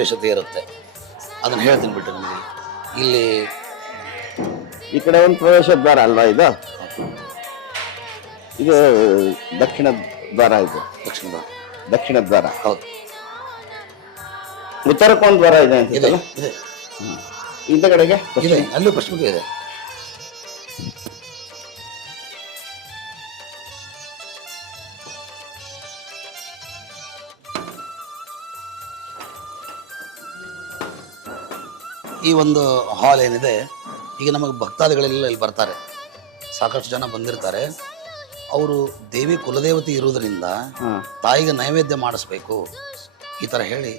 ವಿಶೇಷತೆ ಇರುತ್ತೆ. ಅದನ್ನು ಹೇಳ್ತೀನಿ ಬಿಟ್ಟು ನಿಮಗೆ. ಇಲ್ಲಿ ಈ ಕಡೆ ಒಂದು ಪ್ರವೇಶ ದ್ವಾರ ಅಲ್ವಾ ಇದು? ಇದು ದಕ್ಷಿಣ ದ್ವಾರ. ಇದು ದಕ್ಷಿಣ ದ್ವಾರ. ಹೌದು. ಉತ್ತರಕ್ಕೊಂದು ದ್ವಾರ ಇದೆ ಅಂತಿದೆಯಲ್ಲ? ಇದೆ. ಇಂಥ ಕಡೆಗೆ ಇದೆ, ಅಲ್ಲೂ ಪಶ್ಚಿಮಕ್ಕೆ ಇದೆ. ಈ ಒಂದು ಹಾಲ್ ಏನಿದೆ, ಈಗ ನಮಗೆ ಭಕ್ತಾದಿಗಳೆಲ್ಲ ಇಲ್ಲಿ ಬರ್ತಾರೆ, ಸಾಕಷ್ಟು ಜನ ಬಂದಿರ್ತಾರೆ. ಅವರು ದೇವಿ ಕುಲದೇವತೆ ಇರುವುದರಿಂದ ತಾಯಿಗೆ ನೈವೇದ್ಯ ಮಾಡಿಸ್ಬೇಕು ಈ ಥರ ಹೇಳಿ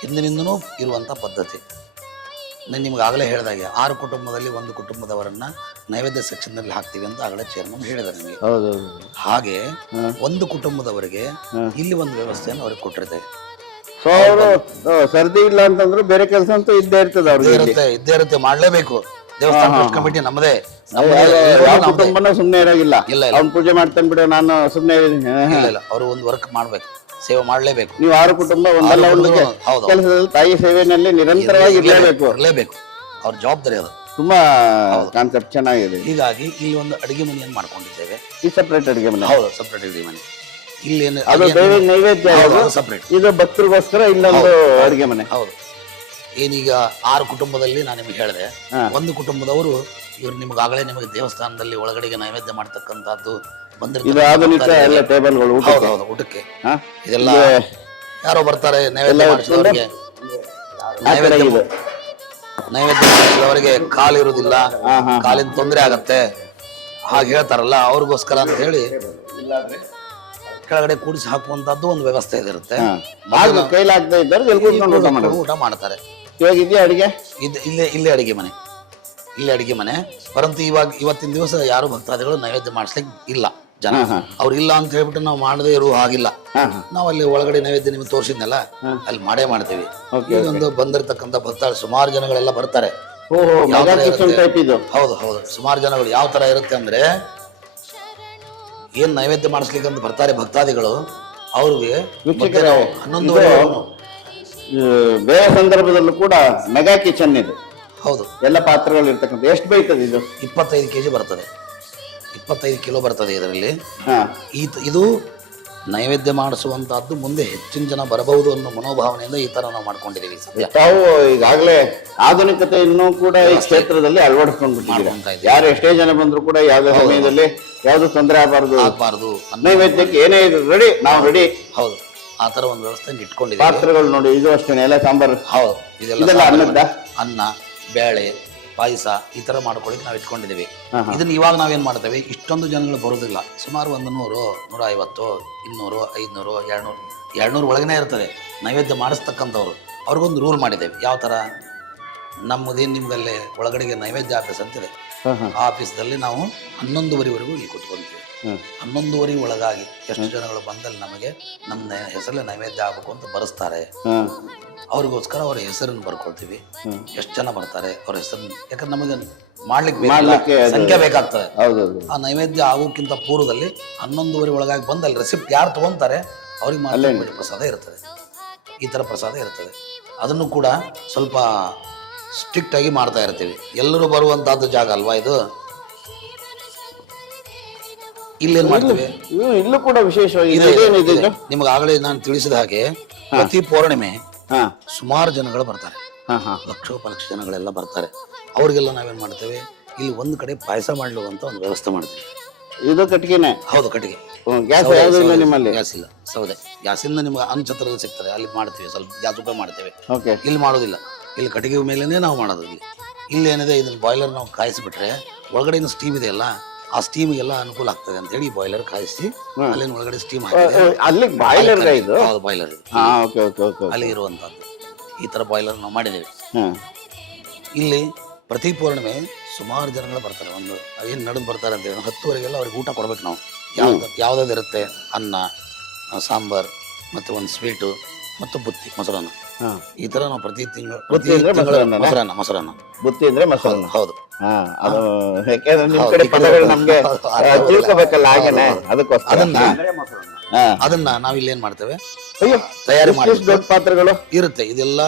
ಹಿಂದಿನಿಂದನೂ ಇರುವಂಥ ಪದ್ಧತಿ. ನಾನು ನಿಮ್ಗೆ ಆಗಲೇ ಹೇಳಿದಾಗೆ 6 ಕುಟುಂಬದಲ್ಲಿ 1 ಕುಟುಂಬದವರನ್ನು ನೈವೇದ್ಯ ಸೆಕ್ಷನ್ನಲ್ಲಿ ಹಾಕ್ತೀವಿ ಅಂತ ಆಗಲೇ ಚೇರ್ಮನ್ ಹೇಳಿದ್ದಾರೆ ನಿಮಗೆ. ಹಾಗೆ 1 ಕುಟುಂಬದವರಿಗೆ ಇಲ್ಲಿ ಒಂದು ವ್ಯವಸ್ಥೆಯನ್ನು ಅವ್ರಿಗೆ ಕೊಟ್ಟಿರ್ತೇವೆ. ಸೊ ಅವರು ಸರ್ದಿ ಇಲ್ಲ ಅಂತಂದ್ರೆ ಬೇರೆ ಕೆಲಸ ಅಂತ ಇದ್ದೇ ಇರ್ತದೆ, ಇದ್ದೇ ಇರುತ್ತೆ, ಮಾಡಲೇಬೇಕು. ದೇವಸ್ಥಾನ ಕಮಿಟಿ ನಮ್ಮದೇ. ಕುಟುಂಬನ ಸುಮ್ಮನೆ ಇರಾಗಿಲ್ಲ, ಅವ್ನು ಪೂಜೆ ಮಾಡ್ತಾನೆ ಬಿಡು ನಾನು ಸುಮ್ಮನೆ ಇಲ್ಲ, ಅವರು ಒಂದು ವರ್ಕ್ ಮಾಡ್ಬೇಕು, ಸೇವೆ ಮಾಡಲೇಬೇಕು. ನೀವು 6 ಕುಟುಂಬ ಒಂದಲ್ಲ ಒಂದು ಕೆಲಸದಲ್ಲಿ ತಾಯಿ ಸೇವೆಯಲ್ಲಿ ನಿರಂತರವಾಗಿ ಇರಲೇಬೇಕು. ಅವ್ರ ಜವಾಬ್ದಾರಿ ಅದು. ತುಂಬಾ ಕಾನ್ಸೆಪ್ಟ್ ಚೆನ್ನಾಗಿದೆ. ಹೀಗಾಗಿ ಇಲ್ಲಿ ಒಂದು ಅಡಿಗೆ ಮನೆಯನ್ನು ಮಾಡ್ಕೊಂಡಿದ್ದೇವೆ. ಈ ಸಪ್ರೇಟ್ ಅಡಿಗೆ ಮನೆ? ಹೌದು, ಸಪ್ರೇಟ್ ಅಡಿಗೆ ಮನೆ. ಇಲ್ಲಿ ನೈವೇದ್ಯ ಸಪ್ರೇಟ್, ಇದು ಭಕ್ತರಿಗೋಸ್ಕರ ಇಲ್ಲೊಂದು ಅಡಿಗೆ ಮನೆ. ಹೌದು. ಏನೀಗ 6 ಕುಟುಂಬದಲ್ಲಿ ನಾನು ನಿಮ್ಗೆ ಹೇಳಿದೆ, 1 ಕುಟುಂಬದವರು ಇವ್ರು ನಿಮ್ಗಾಗಲೇ ನಿಮಗೆ ದೇವಸ್ಥಾನದಲ್ಲಿ ಒಳಗಡೆಗೆ ನೈವೇದ್ಯ ಮಾಡ್ತಕ್ಕಂಥದ್ದು ಊಟಕ್ಕೆ ಇದೆಲ್ಲ ಯಾರೋ ಬರ್ತಾರೆ ನೈವೇದ್ಯ ಮಾಡಿಸಿದವರಿಗೆ. ನೈವೇದ್ಯ ಮಾಡಿಸಿದವರಿಗೆ ಕಾಲು ಇರುವುದಿಲ್ಲ, ಕಾಲಿನ ತೊಂದರೆ ಆಗತ್ತೆ ಹಾಗೆ ಹೇಳ್ತಾರಲ್ಲ, ಅವ್ರಿಗೋಸ್ಕರ ಅಂತ ಹೇಳಿ ಕೆಳಗಡೆ ಕೂಡಿಸಿ ಹಾಕುವಂತದ್ದು ಒಂದು ವ್ಯವಸ್ಥೆ ಇರುತ್ತೆ. ಊಟ ಮಾಡ್ತಾರೆ. ಇವಾಗ ಇದೆಯಾ ಅಡಿಗೆ? ಇಲ್ಲೇ ಅಡಿಗೆ ಮನೆ, ಇಲ್ಲೇ ಅಡಿಗೆ ಮನೆ. ಪರಂತು ಇವತ್ತಿನ ದಿವಸ ಯಾರು ಭಕ್ತಾದಿಗಳು ನೈವೇದ್ಯ ಮಾಡಿಸ್ಲಿಕ್ಕೆ ಇಲ್ಲ ಜನ. ಅವ್ರು ಇಲ್ಲ ಅಂತ ಹೇಳ್ಬಿಟ್ಟು ನಾವು ಮಾಡದೇ ಇರುವ ಹಾಗಿಲ್ಲ. ನಾವು ಅಲ್ಲಿ ಒಳಗಡೆ ನೈವೇದ್ಯ ನಿಮ್ಗೆ ತೋರಿಸಿದ್ನಲ್ಲ, ಅಲ್ಲಿ ಮಾಡೇ ಮಾಡ್ತೀವಿ. ಒಂದು ಬಂದಿರತಕ್ಕಂಥ ಭಕ್ತಾದಿಗಳು ಸುಮಾರು ಜನಗಳೆಲ್ಲ ಬರ್ತಾರೆ. ಹೌದು ಹೌದು, ಸುಮಾರು ಜನಗಳು. ಯಾವ ತರ ಇರುತ್ತೆ ಅಂದ್ರೆ, ಏನ್ ನೈವೇದ್ಯ ಮಾಡಿಸ್ಲಿಕ್ಕೆ ಅಂತ ಬರ್ತಾರೆ ಭಕ್ತಾದಿಗಳು, ಅವ್ರಿಗೆ 11:30 ಬೇರೆ ಸಂದರ್ಭದಲ್ಲೂ ಕೂಡ ಮೆಗಾ ಕಿಚನ್ ಇದೆ. ಹೌದು, ಎಲ್ಲ ಪಾತ್ರೆಗಳು ಇರ್ತಕ್ಕಂಥ. ಎಷ್ಟು ಬೈತದೆ ಇದು? 25 kg ಬರ್ತದೆ, 25 ಕಿಲೋ ಬರ್ತದೆ ಇದರಲ್ಲಿ. ಇದು ನೈವೇದ್ಯ ಮಾಡಿಸುವಂತಹದ್ದು ಮುಂದೆ ಹೆಚ್ಚಿನ ಜನ ಬರಬಹುದು ಅನ್ನೋ ಮನೋಭಾವನೆಯಿಂದ ಈ ತರ ನಾವು ಮಾಡ್ಕೊಂಡಿದ್ದೀವಿ. ತಾವು ಈಗಾಗಲೇ ಆಧುನಿಕತೆಯನ್ನು ಕೂಡ ಈ ಕ್ಷೇತ್ರದಲ್ಲಿ ಅಳವಡಿಸ್ಕೊಂಡು ಯಾರು ಎಷ್ಟೇ ಜನ ಬಂದ್ರು ಕೂಡ ಯಾವುದೇ ಸಮಯದಲ್ಲಿ ಯಾವ್ದು ತೊಂದರೆ ಆಗಬಾರ್ದು, ನೈವೇದ್ಯಕ್ಕೆ ಏನೇ ರೆಡಿ, ನಾವು ರೆಡಿ. ಹೌದು, ಆ ತರ ಒಂದು ವ್ಯವಸ್ಥೆ ಇಟ್ಕೊಂಡಿದ್ದೀವಿ. ಪಾತ್ರೆಗಳು ನೋಡಿ, ಇದು ಅಷ್ಟೇ ಎಲ್ಲ ಸಾಂಬಾರು. ಹೌದು, ಇದೆಲ್ಲ ಅನ್ನ, ಬೇಳೆ, ಪಾಯಸ ಈ ತರ ಮಾಡ್ಕೊಳ್ಳಿಕ್ಕೆ ನಾವು ಇಟ್ಕೊಂಡಿದ್ದೀವಿ. ಇದನ್ನ ಇವಾಗ ನಾವೇನ್ ಮಾಡ್ತೇವೆ, ಇಷ್ಟೊಂದು ಜನಗಳು ಬರೋದಿಲ್ಲ, ಸುಮಾರು 100, 150, 200, 500, 200 ಒಳಗನೆ ಇರ್ತದೆ ನೈವೇದ್ಯ ಮಾಡಿಸ್ತಕ್ಕಂಥವ್ರು. ಅವ್ರಿಗೊಂದು ರೂಲ್ ಮಾಡಿದ್ದೇವೆ. ಯಾವ ತರ, ನಮ್ಮದೇನು ನಿಮ್ಗಲ್ಲೇ ಒಳಗಡೆಗೆ ನೈವೇದ್ಯ ಆಫೀಸ್ ಅಂತಿದೆ, ಆ ಆಫೀಸ್ದಲ್ಲಿ ನಾವು 11:30ವರೆಗೂ ಇಲ್ಲಿ ಕೂತ್ಕೊಂತೀವಿ. 11:30 ಒಳಗಾಗಿ ಎಷ್ಟು ಜನಗಳು ಬಂದಲ್ಲಿ ನಮಗೆ ನಮ್ಮ ಹೆಸರಲ್ಲೇ ನೈವೇದ್ಯ ಆಗ್ಬೇಕು ಅಂತ ಬರೆಸ್ತಾರೆ. ಅವ್ರಿಗೋಸ್ಕರ ಅವ್ರ ಹೆಸರನ್ನು ಬರ್ಕೊಳ್ತೀವಿ. ಎಷ್ಟು ಜನ ಬರ್ತಾರೆ ಅವ್ರ ಹೆಸರನ್ನು, ಯಾಕಂದ್ರೆ ನಮಗೆ ಮಾಡ್ಲಿಕ್ಕೆ ಸಂಖ್ಯೆ ಬೇಕಾಗ್ತದೆ. ಆ ನೈವೇದ್ಯ ಆಗೋಕ್ಕಿಂತ ಪೂರ್ವದಲ್ಲಿ 11:30 ಒಳಗಾಗಿ ಬಂದಲ್ಲಿ ರೆಸಿಪ್ಟ್ ಯಾರು ತಗೊಂತಾರೆ ಅವ್ರಿಗೆ ಮಾತ್ರ ಪ್ರಸಾದ ಇರ್ತದೆ. ಈ ತರ ಪ್ರಸಾದ ಇರ್ತದೆ. ಅದನ್ನು ಕೂಡ ಸ್ವಲ್ಪ ಸ್ಟ್ರಿಕ್ಟ್ ಆಗಿ ಮಾಡ್ತಾ ಇರ್ತೀವಿ. ಎಲ್ಲರೂ ಬರುವಂತಹದ್ದು ಜಾಗ ಅಲ್ವಾ ಇದು. ಇಲ್ಲೇನ್ ಮಾಡ್ತೀವಿ, ಇಲ್ಲೂ ಕೂಡ ವಿಶೇಷವಾಗಿ ನಿಮ್ಗೆ ಆಗಲೇ ನಾನು ತಿಳಿಸಿದ ಹಾಗೆ ಪ್ರತಿ ಪೌರ್ಣಿಮೆ ಸುಮಾರು ಜನಗಳು ಬರ್ತಾರೆ, ಲಕ್ಷೋಪಲಕ್ಷ ಜನಗಳೆಲ್ಲ ಬರ್ತಾರೆ. ಅವ್ರಿಗೆಲ್ಲ ನಾವೇನ್ ಮಾಡ್ತೇವೆ, ಇಲ್ಲಿ ಒಂದು ಕಡೆ ಪಾಯಸ ಮಾಡ್ಲಿಕ್ಕೆ ಒಂದು ವ್ಯವಸ್ಥೆ ಮಾಡ್ತೀವಿ. ಇದು ಕಟ್ಟಿಗೆನೆ? ಹೌದು, ಕಟ್ಟಿಗೆ. ಗ್ಯಾಸ್ ನಿಮ್ಮಲ್ಲಿ? ಗ್ಯಾಸ್ ಇಲ್ಲ, ಸೌದೆ. ಗ್ಯಾಸಿಂದ ನಿಮ್ಗೆ ಅನ್ನಛತ್ರದಲ್ಲಿ ಸಿಗ್ತದೆ, ಅಲ್ಲಿ ಮಾಡ್ತೀವಿ. ಸ್ವಲ್ಪ ಗ್ಯಾಸ್ ಉಪಯೋಗ ಮಾಡ್ತೇವೆ. ಇಲ್ಲಿ ಮಾಡೋದಿಲ್ಲ, ಇಲ್ಲಿ ಕಟ್ಟಿಗೆ ಮೇಲೇನೆ ನಾವು ಮಾಡೋದು. ಇಲ್ಲಿ ಏನಿದೆ, ಇದನ್ನ ಬಾಯ್ಲರ್ ನಾವು ಕಾಯಿಸಿಬಿಟ್ರೆ ಒಳಗಡೆ ಸ್ಟೀಮ್ ಇದೆಯಲ್ಲ, ಆ ಸ್ಟೀಮ್ಗೆಲ್ಲ ಅನುಕೂಲ ಆಗ್ತದೆ ಅಂತ ಹೇಳಿ ಬಾಯ್ಲರ್ ಕಾಯಿಸಿ ಅಲ್ಲಿನ ಒಳಗಡೆ ಸ್ಟೀಮ್ ಅಲ್ಲಿ ಬಾಯ್ಲರ್ ಬಾಯ್ಲರ್ ಅಲ್ಲಿ ಇರುವಂತದ್ದು. ಈ ತರ ಬಾಯ್ಲರ್ ನಾವು ಮಾಡಿದ್ದೇವೆ. ಇಲ್ಲಿ ಪ್ರತಿ ಪೌರ್ಣಿಮೆ ಸುಮಾರು ಜನಗಳು ಬರ್ತಾರೆ. ಒಂದು ಏನು ನಡೆದು ಬರ್ತಾರೆ ಅಂತ 10:00ವರೆಗೆಲ್ಲ ಅವ್ರಿಗೆ ಊಟ ಕೊಡ್ಬೇಕು ನಾವು. ಯಾವ್ದಾದ್ರು ಇರುತ್ತೆ, ಅನ್ನ, ಸಾಂಬಾರ್, ಮತ್ತು ಒಂದು ಸ್ವೀಟು ಮತ್ತು ಬುತ್ತಿ, ಮೊಸರನ್ನ. ಈ ತರ ನಾವು ಪ್ರತಿ ತಿಂಗಳು ಮೊಸರನ್ನ ಬುತ್ತಿ ಅಂದ್ರೆ ಮೊಸರನ್ನ. ಹೌದು, ನಮ್ಗೆ ತಿಳ್ಕೋಬೇಕಲ್ಲ, ಹಾಗೇನೆ ಅದಕ್ಕೋಸ್ಕರ ಅದನ್ನ ಹಾ. ಅದನ್ನ ನಾವು ಇಲ್ಲಿ ಏನ್ ಮಾಡ್ತೇವೆ, ಅಯ್ಯೋ, ತಯಾರಿ ಮಾಡಿ ಎಷ್ಟು ದೊಡ್ಡ ಪಾತ್ರೆಗಳು ಇರುತ್ತೆ. ಇದೆಲ್ಲ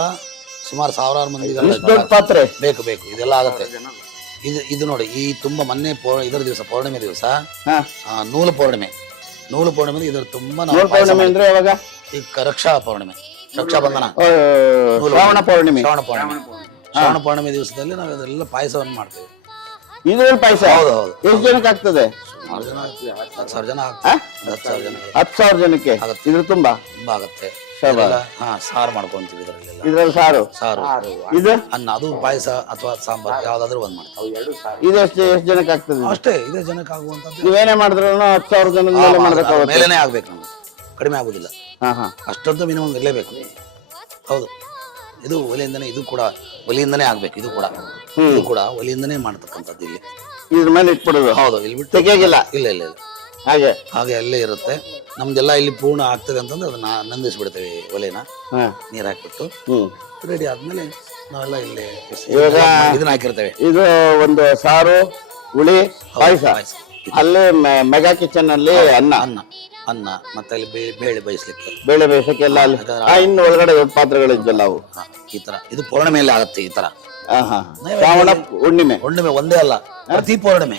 ಸುಮಾರು ಸಾವಿರಾರು ಮಂದಿಗೆ ಎಷ್ಟು ದೊಡ್ಡ ಪಾತ್ರೆ ಬೇಕು ಬೇಕು ಇದೆಲ್ಲ ಆಗುತ್ತೆ. ಇದು ನೋಡಿ, ಈ ತುಂಬಾ ಮೊನ್ನೆ ಇದರ ದಿವಸ ಪೌರ್ಣಿಮೆ ದಿವಸ, ಹಾ. ನೂಲು ಪೌರ್ಣಿಮೆ ಇದರ ತುಂಬಾ ನಾವು ನೂಲ್ ಪೌರ್ಣಿಮೆ ಅಂದ್ರೆ ಯಾವಾಗ? ಈ ರಕ್ಷಾ ಪೌರ್ಣಿಮೆ, ರಕ್ಷಾ ಬಂಧನ, ಶ್ರಾವಣ ಪೌರ್ಣಿಮೆ. ಶ್ರಾವಣ ಪೌರ್ಣಿಮೆ ದಿವಸದಲ್ಲಿ ನಾವು ಅದೆಲ್ಲ ಪಾಯಸವನ್ನು ಮಾಡ್ತೇವೆ. ಇದ್ರಲ್ಲಿ ಪಾಯಸ ಹೌದು ಹೌದು. ಎಷ್ಟು ಜನಕ್ಕೆ ಆಗ್ತದೆ? ಸುಮಾರು ಜನ 10,000 ಜನ ಆಗ್ತದೆ. 10,000 ಜನಗಳು 10,000 ಜನಕ್ಕೆ ಇದ್ರ ತುಂಬಾ ಆಗುತ್ತೆ. ಶಾಬಾಸ್. ಸಾರು ಮಾಡ್ಕೊಂತೀವಿ ಇದರಲ್ಲೆಲ್ಲ. ಇದ್ರಲ್ಲಿ ಸಾರು ಇದು ಅನ್ನ, ಅದು ಪಾಯಸ ಅಥವಾ ಸಾಂಬಾರ್ ಯಾವ್ದಾದ್ರು ಒಂದ್ ಮಾಡ್ತೀವಿ. ಇದು ಎಷ್ಟು ಜನಕ್ಕೆ ಆಗ್ತದೆ? ಅಷ್ಟೇ, ಇದೇ ಜನಕ್ಕೆ ಆಗುವಂತದ್ದು. ನೀವೇನೇ ಮಾಡಿದ್ರು 10,000 ಜನ ಮೇಲೆ ಮಾಡ್ಬೇಕಾಗುತ್ತೆ. ಮೇಲೇನೆ ಆಗ್ಬೇಕು ನಮ್ಗೆ, ಕಡಿಮೆ ಆಗುದಿಲ್ಲ. ಹಾ ಹಾ. ಅಷ್ಟೊಂದು ಮಿನಿಮಮ್ ಇರಲೇಬೇಕು. ಹೌದು, ಇದು ಒಲೆಯಿಂದನೇ, ಇದು ಕೂಡ ಒಲೆಯಿಂದನೇ ಆಗ್ಬೇಕು. ಇದು ಕೂಡ ಒಲೆಯಿಂದನೇ ಮಾಡ್ತಕ್ಕಂಥದ್ದು. ಇಲ್ಲಿ ಇದ್ರ ಮೇಲೆ ಇಟ್ಬಿಡೋದು. ಹೌದು, ಇಲ್ಲಿ ಬಿಟ್ಟು ತೆಗಿಯಾಗಿಲ್ಲ. ಇಲ್ಲ ಇಲ್ಲ ಇಲ್ಲ, ಹಾಗೆ ಅಲ್ಲೇ ಇರುತ್ತೆ. ನಮ್ದೆಲ್ಲ ಇಲ್ಲಿ ಪೂರ್ಣ ಆಗ್ತದೆ ಅಂತಂದ್ರೆ ಅದನ್ನ ನಂದಿಸ್ಬಿಡ್ತೇವೆ ಒಲೆನ, ನೀರ್ ಹಾಕ್ಬಿಟ್ಟು ರೆಡಿ ಆದ್ಮೇಲೆ ನಾವೆಲ್ಲ ಇಲ್ಲಿ ಇದನ್ನ ಹಾಕಿರ್ತೇವೆ. ಇದು ಒಂದು ಸಾರು, ಹುಳಿ, ಪಾಯಸ. ಅಲ್ಲಿ ಮೆಗಾ ಕಿಚನ್ ಅಲ್ಲಿ ಅನ್ನ ಮತ್ತೆ ಅಲ್ಲಿ ಬೇಳೆ ಬೇಯಿಸ್ಲಿಕ್ಕೆ ಎಲ್ಲ ಅಲ್ಲಿ. ಇನ್ನು ಒಳಗಡೆ ದೊಡ್ಡ ಪಾತ್ರೆಗಳು ಇದ್ದಲ್ಲ ಅವು. ಈ ತರ ಇದು ಪೌರ್ಣಿಮೆಯಲ್ಲಿ ಆಗುತ್ತೆ. ಈ ತರ ಶ್ರಾವಣ ಹುಣ್ಣಿಮೆ ಒಂದೇ ಅಲ್ಲ, ಪ್ರತಿ ಪೌರ್ಣಿಮೆ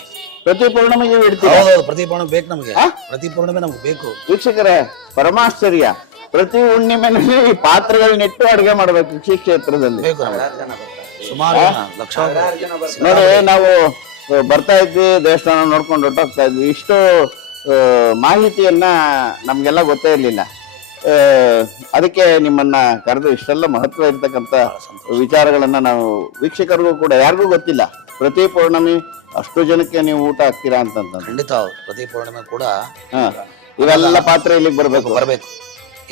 ಇಡ್ತೀವಿ. ಹೌದೌದು, ಪ್ರತಿ ಪೌರ್ಣಿಮೆ ಬೇಕು ನಮಗೆ. ಪ್ರತಿ ಪೌರ್ಣಿಮೆ ನಮ್ಗೆ ಬೇಕು. ವೀಕ್ಷಕರೇ, ಪರಮಾಶ್ಚರ್ಯ. ಪ್ರತಿ ಹುಣ್ಣಿಮೆನಲ್ಲಿ ಈ ಪಾತ್ರೆಗಳನ್ನಿಟ್ಟು ಅಡುಗೆ ಮಾಡ್ಬೇಕು ಕೃಷಿ ಕ್ಷೇತ್ರದಲ್ಲಿ. ಬೇಕು ಸುಮಾರು ಲಕ್ಷಾಂತರ ನೋಡಿ, ನಾವು ಬರ್ತಾ ಇದ್ವಿ, ದೇವಸ್ಥಾನ ನೋಡ್ಕೊಂಡು ಹೊರಟೋಗ್ತಾ ಇದ್ವಿ. ಇಷ್ಟು ಮಾಹಿತಿಯನ್ನ ನಮ್ಗೆಲ್ಲ ಗೊತ್ತೇ ಇರ್ಲಿಲ್ಲ. ಅದಕ್ಕೆ ನಿಮ್ಮನ್ನ ಕರೆದು ಇಷ್ಟೆಲ್ಲ ಮಹತ್ವ ಇರ್ತಕ್ಕಂಥ ವಿಚಾರಗಳನ್ನ ನಾವು ವೀಕ್ಷಕರಿಗೂ ಕೂಡ ಯಾರಿಗೂ ಗೊತ್ತಿಲ್ಲ. ಪ್ರತಿ ಪೌರ್ಣಮಿ ಅಷ್ಟು ಜನಕ್ಕೆ ನೀವು ಊಟ ಹಾಕ್ತೀರಾ ಅಂತಂತ. ಖಂಡಿತ ಪ್ರತಿ ಪೌರ್ಣಿಮೆ ಕೂಡ ಇವೆಲ್ಲ ಪಾತ್ರೆ ಇಲ್ಲಿಗೆ ಬರ್ಬೇಕು.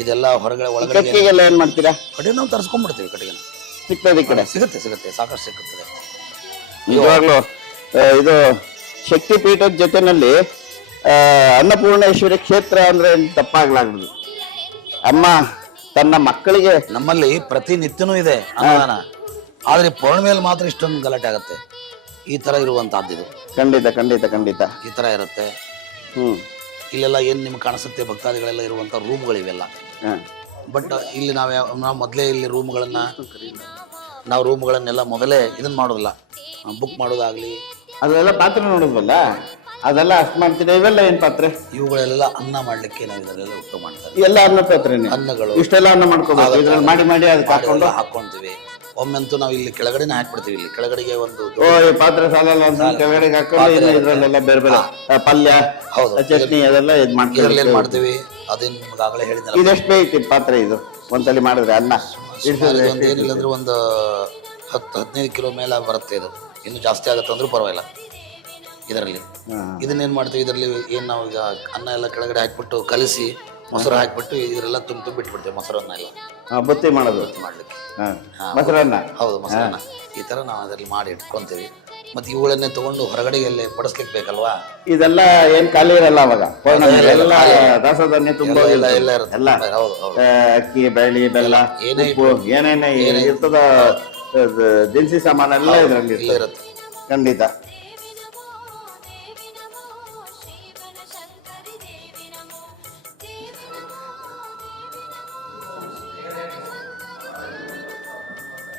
ಇದೆಲ್ಲ ಹೊರಗಡೆ ಒಳಗಡೆ. ಕಟ್ಟಿಗೆಲ್ಲ ಏನ್ ಮಾಡ್ತೀರಾ? ಕಟ್ಟಿಗೆ ನಾವು ತರಿಸ್ಕೊಂಡ್ಬಿಡ್ತೀವಿ. ಕಟ್ಟಿಗೆ ಸಿಗ್ತದೆ, ಈ ಕಡೆ ಸಿಗುತ್ತೆ, ಸಾಕಷ್ಟು ಸಿಗುತ್ತದೆ. ನಿಜವಾಗ್ಲು ಇದು ಶಕ್ತಿ ಪೀಠದ ಜೊತೆನಲ್ಲಿ ಅನ್ನಪೂರ್ಣೇಶ್ವರಿ ಕ್ಷೇತ್ರ ಅಂದ್ರೆ ತಪ್ಪಾಗ್ಲಾಗ್ದು. ಅಮ್ಮ ತನ್ನ ಮಕ್ಕಳಿಗೆ, ನಮ್ಮಲ್ಲಿ ಪ್ರತಿನಿತ್ಯನೂ ಇದೆ ಅನ್ನದಾನ, ಆದ್ರೆ ಪೌರ್ಣಿಮೆಯಲ್ಲಿ ಮಾತ್ರ ಇಷ್ಟೊಂದು ಗಲಾಟೆ ಆಗತ್ತೆ. ಈ ತರ ಇರುವಂತಹದ್ದು ಇದು. ಖಂಡಿತ ಈ ತರ ಇರುತ್ತೆ. ಇಲ್ಲೆಲ್ಲ ಏನ್ ನಿಮ್ಗೆ ಕಾಣಿಸುತ್ತೆ, ಭಕ್ತಾದಿಗಳೆಲ್ಲ ಇರುವಂತ ರೂಮ್ಗಳಿವೆಲ್ಲ. ಬಟ್ ಇಲ್ಲಿ ನಾವು ಮೊದಲೇ ಇಲ್ಲಿ ರೂಮ್ಗಳನ್ನೆಲ್ಲ ಮೊದಲೇ ಇದನ್ನ ಮಾಡೋದಿಲ್ಲ, ಬುಕ್ ಮಾಡೋದಾಗ್ಲಿ. ಅದೆಲ್ಲ ಪಾತ್ರೆ ನೋಡಿದ್ವಲ್ಲ, ಅದೆಲ್ಲ ಅಷ್ಟು ಮಾಡ್ತೀವಿ. ಇವೆಲ್ಲ ಏನ್ ಪಾತ್ರೆ? ಇವುಗಳೆಲ್ಲ ಅನ್ನ ಮಾಡ್ಲಿಕ್ಕೆ ನಾವು ಇದನ್ನೆಲ್ಲ ಉಪಯೋಗ ಮಾಡ್ತಾರೆ. ಎಲ್ಲ ಅನ್ನ ಪಾತ್ರೆ, ಅನ್ನಗಳು ಇಷ್ಟೆಲ್ಲ ಅನ್ನ ಮಾಡ್ಕೋಬೇಕು. ಇದ್ರಲ್ಲಿ ಮಾಡಿ ಅದಕ್ಕೆ ಹಾಕೊಂತೀವಿ. ಒಮ್ಮೆಂತೂ ನಾವು ಇಲ್ಲಿ ಕೆಳಗಡೆನೆ ಹಾಕ್ಬಿಡ್ತೀವಿ. ಇಲ್ಲಿ ಕೆಳಗಡೆಗೆ ಒಂದು ಈ ಪಾತ್ರೆ ಸಾಲಲ್ಲ ಅಂತ ಕೆಳಗಡೆ ಹಾಕೊಂಡು ಇದ್ರಲ್ಲೆಲ್ಲ ಬೇರೆ ಬೇರೆ ಪಲ್ಯ, ಚಟ್ನಿ ಅದೆಲ್ಲ ಇದ್ ಮಾಡ್ತೀವಿ. ಇದ್ರಲ್ಲಿ ಏನ್ ಮಾಡ್ತೀವಿ ಅದೇನ್ ನಿಮ್ಗೆ ಆಗಲೇ ಹೇಳಿದ್ನಲ್ಲ. ಇದೆಷ್ಟು ಬೇಯ್ತಿ ಪಾತ್ರೆ? ಇದು ಒಂದ್ಸಲಿ ಮಾಡಿದ್ರೆ ಅನ್ನ ಏನಿಲ್ಲ ಅಂದ್ರೆ ಒಂದು 10-15 ಕಿಲೋ ಮೇಲೆ ಬರುತ್ತೆ. ಇದು ಇನ್ನು ಜಾಸ್ತಿ ಆಗುತ್ತೆ ಅಂದ್ರೂ ಪರವಾಗಿಲ್ಲ. ಇದರಲ್ಲಿ ಇದನ್ನೇನ್ ಮಾಡ್ತೀವಿ, ಇದರಲ್ಲಿ ಏನ್ ನಾವು ಈಗ ಅನ್ನ ಎಲ್ಲ ಕೆಳಗಡೆ ಹಾಕ್ಬಿಟ್ಟು ಕಲಸಿ ಮೊಸರು ಹಾಕ್ಬಿಟ್ಟು ಇದರೆಲ್ಲ ತುಂಬಿಟ್ಬಿಡ್ತೇವೆ. ಮೊಸರನ್ನ ಎಲ್ಲ ಬುತ್ತಿ ಮಾಡ್ಲಿಕ್ಕೆ ಮೊಸರನ್ನ. ಹೌದು, ಮೊಸರನ್ನ. ಈ ತರ ನಾವು ಅದರಲ್ಲಿ ಮಾಡಿ ಇಟ್ಕೊಂತೀವಿ. ಮತ್ತೆ ಇವುಗಳನ್ನೇ ತಗೊಂಡು ಹೊರಗಡೆಗೆಲ್ಲ ಬಡಿಸ್ಲಿಕ್ಕೆ ಬೇಕಲ್ವಾ. ಇದೆಲ್ಲ ಏನ್ ಖಾಲಿ ಇರಲ್ಲ ಅವಾಗ. ದಸಧಾನ್ಯ ತುಂಬಾ ಎಲ್ಲ ಇರುತ್ತೆ. ಅಕ್ಕಿ, ಬೇಳೆ, ಬೆಲ್ಲ, ಏನೇನೇ ಇರ್ತದ ದಿನಸಿ ಸಾಮಾನೆಲ್ಲ ಇದರಲ್ಲಿ ಇರುತ್ತೆ. ಖಂಡಿತ.